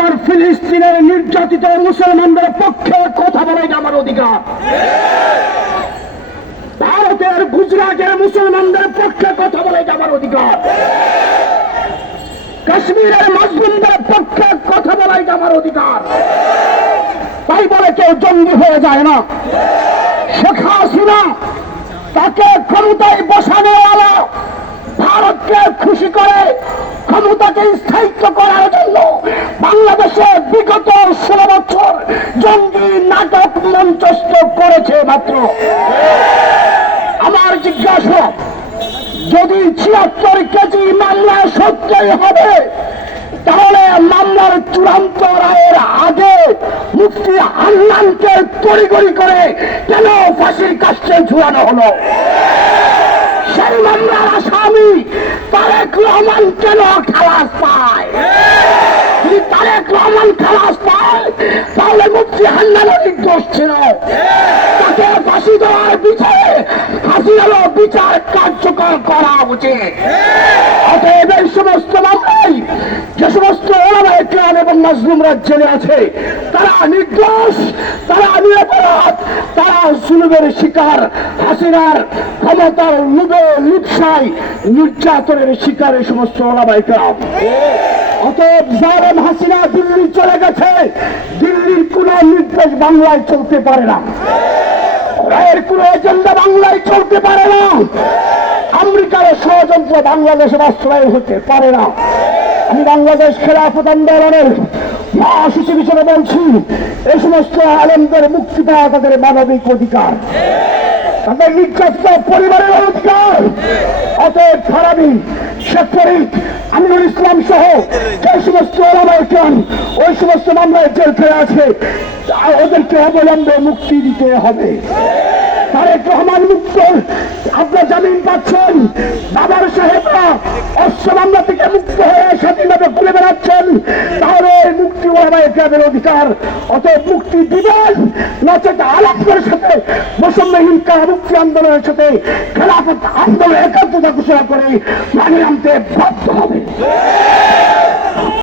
আপনার ফিলিস্তিনের নির্যাতিত মুসলমানদের পক্ষে কথা বলাই আমার অধিকার, ভারতের গুজরাটের মুসলমানদের পক্ষে কথা বলাই আমার অধিকার, কাশ্মীরের মুসলিমদের পক্ষে কথা বলাই আমার অধিকার। তাই বলে কেউ জঙ্গি হয়ে যায় না। শেখ হাসিনা তাকে ক্ষমতায় বসানোওয়ালা ভারতকে খুশি করে ক্ষমতাকে স্থায়িত্ব করার জন্য বাংলাদেশে বিগত 16 বছর জঙ্গি নাটক মঞ্চস্থ করেছে মাত্র। আমার জিজ্ঞাসা, যদি 76 কেজি মামলা সত্যই হবে, তাহলে মামলার চূড়ান্ত রায়ের আগে মুফতি হান্নানকে তড়িঘড়ি করে কেন ফাঁসির কাস্টে ঝুলানো হলো? সেই মামলার আসামি তারেক রহমান কেন খালাস পায়? যদি তারেক রহমান খালাস পায়, তাহলে মুফতি হান্নানও নির্দোষ ছিল। তাকে ফাঁসি দেওয়ার বিচারে হাসিনারও বিচার কার্যকর করা উচিত। অতএব এই সমস্ত মামলায় যে সমস্ত ওলামায়ে কেরাম এবং মাজলুমরা জেলে আছে, তারা নির্দোষ, তারা নিরপরাধ, তারা জুলুমের শিকার, হাসিনার ক্ষমতার লোভে লিপ্সায় নির্যাতনের শিকার এই সমস্ত ওলামায়ে কেরাম। অতএব জালেম হাসিনা দিল্লি চলে গেছে, দিল্লির কোন নির্দেশ বাংলায় চলতে পারে না, রায়ের কোন এজেন্ডা বাংলায় চলতে পারে না, আমেরিকার ষড়যন্ত্র বাংলাদেশে বাস্তবায়ন হতে পারে না। আমি বাংলাদেশ খেলাফত আন্দোলনের মহাসচিব হিসেবে বলছি, এই সমস্ত আলেমদের মুক্তি পাওয়া তাদের মানবিক অধিকার, তাদের নির্যাতিত পরিবারের অধিকার। অতএব ফারাবী, শেখ ফরিদ, আমিনুল ইসলাম সহ যে সমস্ত ওলামায়ে কেরাম ওই সমস্ত মামলায় জেলখানায় আছে, ওদেরকে অবলম্বে মুক্তি দিতে হবে। তারেক রহমান মুক্ত, আপনার জামিন পাচ্ছেন। বাবার সাহেবরা অস্ত্র মামলা থেকে মুক্ত হয়ে স্বাধীনভাবে ঘুরে বেড়াচ্ছেন, তাহলে মুক্তি ওলামায়ে কেরামের অধিকার। অতএব মুক্তি দিবেন, নচেত আলেমদের সাথে বৈষম্যহীন মুক্তি আন্দোলনের সাথে খেলাফত আন্দোলন একাত্মতা ঘোষণা করে মানে আনতে বাধ্য হবে।